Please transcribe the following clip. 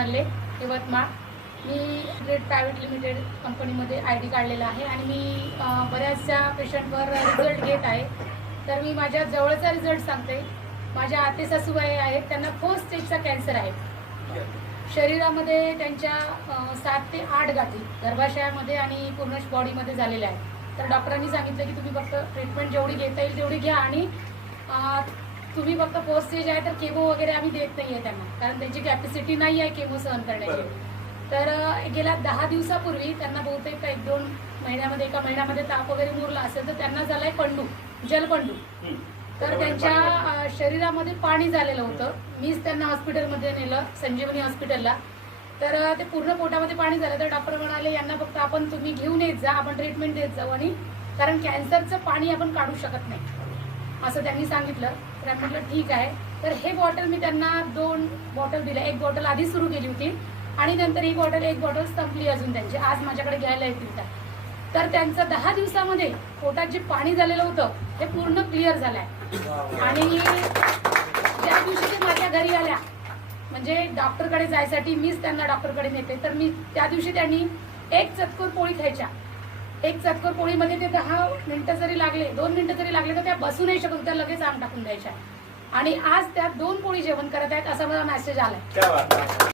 महाले, यवतमाळ. मी great private limited कंपनीमध्ये ID काढलेला आहे आणि मी बऱ्याचशा पेशंटवर रिझल्ट घेत आहे. तर मी माझ्या जवळचा रिझल्ट सांगते. माझ्या आते सासूबाई आहेत, त्यांना 4th स्टेजचा कॅन्सर आहे. शरीरामध्ये त्यांच्या 7 ते 8 गाठी गर्भाशयामध्ये आणि पूर्ण बॉडीमध्ये झालेल्या आहेत. तर डॉक्टरांनी सांगितलं की तुम्ही फक्त ट्रीटमेंट जेवढी घेता येईल तेवढी घ्या आणि तुम्ही फक्त 4th स्टेज आहे तर केमो वगैरे आम्ही देत नाही आहे त्यांना, कारण त्यांची कॅपॅसिटी नाही आहे केमो सहन करण्याची. तर गेल्या 10 दिवसापूर्वी त्यांना बहुतेक 1-2 महिन्यामध्ये, एका महिन्यामध्ये ताप वगैरे मुरला असेल तर त्यांना झालाय पंडू, जलपंडू. तर त्यांच्या शरीरामध्ये पाणी झालेलं होतं. मीच त्यांना हॉस्पिटलमध्ये नेलं, संजीवनी हॉस्पिटलला. तर ते पूर्ण पोटामध्ये पाणी झालं. तर डॉक्टर म्हणाले यांना फक्त आपण तुम्ही घेऊन येत जा, आपण ट्रीटमेंट देत जाऊ, आणि कारण कॅन्सरचं पाणी आपण काढू शकत नाही असं त्यांनी सांगितलं. तर म्हटलं ठीक आहे. तर हे बॉटल मी त्यांना 2 बॉटल दिल्या. 1 बॉटल आधी सुरू केली होती आणि नंतर ही बॉटल 1 बॉटल संपली अजून त्यांची. आज माझ्याकडे घ्यायला येतील त्या. तर त्यांचं 10 दिवसामध्ये पोटात जे पाणी झालेलं होतं हे पूर्ण क्लिअर झालंय. आणि ज्या दिवशी ते माझ्या घरी आल्या, म्हणजे डॉक्टरकडे जायसाठी मीच त्यांना डॉक्टरकडे नेते, तर मी त्या दिवशी त्यांनी 1 चतकोर पोळी खायच्या. 1 चतकोर पोळीमध्ये ते 10 मिनिटं जरी लागले, 2 मिनिटं जरी लागले तर त्या बसू नाही शकत, त्या लगेच आंग टाकून द्यायच्या. आणि आज त्या 2 पोळी जेवण करत आहेत असा मला मेसेज आलाय.